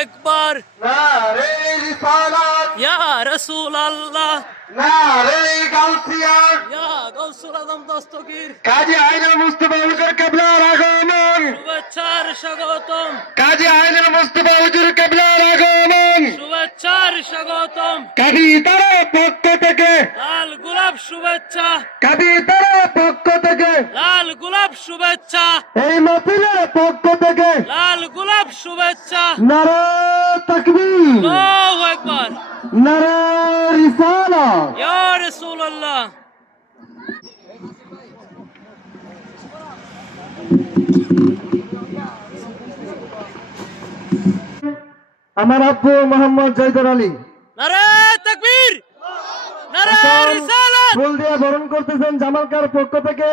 আকবার নারে রিসালাত ইয়া রাসূলুল্লাহ নারে গাউসিয়া ইয়া গাউসুল আজম দস্তগীর কাজী আইনুল মুস্তাফা হুজুর কিবলার আগমন শুভেচ্ছার স্বাগতম কাজী আইনুল মুস্তাফা হুজুর কিবলার আগমন শুভেচ্ছার স্বাগতম কবিতার পক্ষ থেকে লাল গোলাপ শুভেচ্ছা কবিতার পক্ষ থেকে লাল গোলাপ শুভেচ্ছা এই মাহফিলের পক্ষ থেকে লাল গোলাপ শুভেচ্ছা নারে তাকবীর আল্লাহু আকবার নারে রিসালাত ইয়া রাসূলুল্লাহ আমার আব্বু মোহাম্মদ জয়দুল আলী নারে তাকবীর নারে এখন রিসালাত ফুল দিয়ে বরণ করতেছেন জামালকার পক্ষ থেকে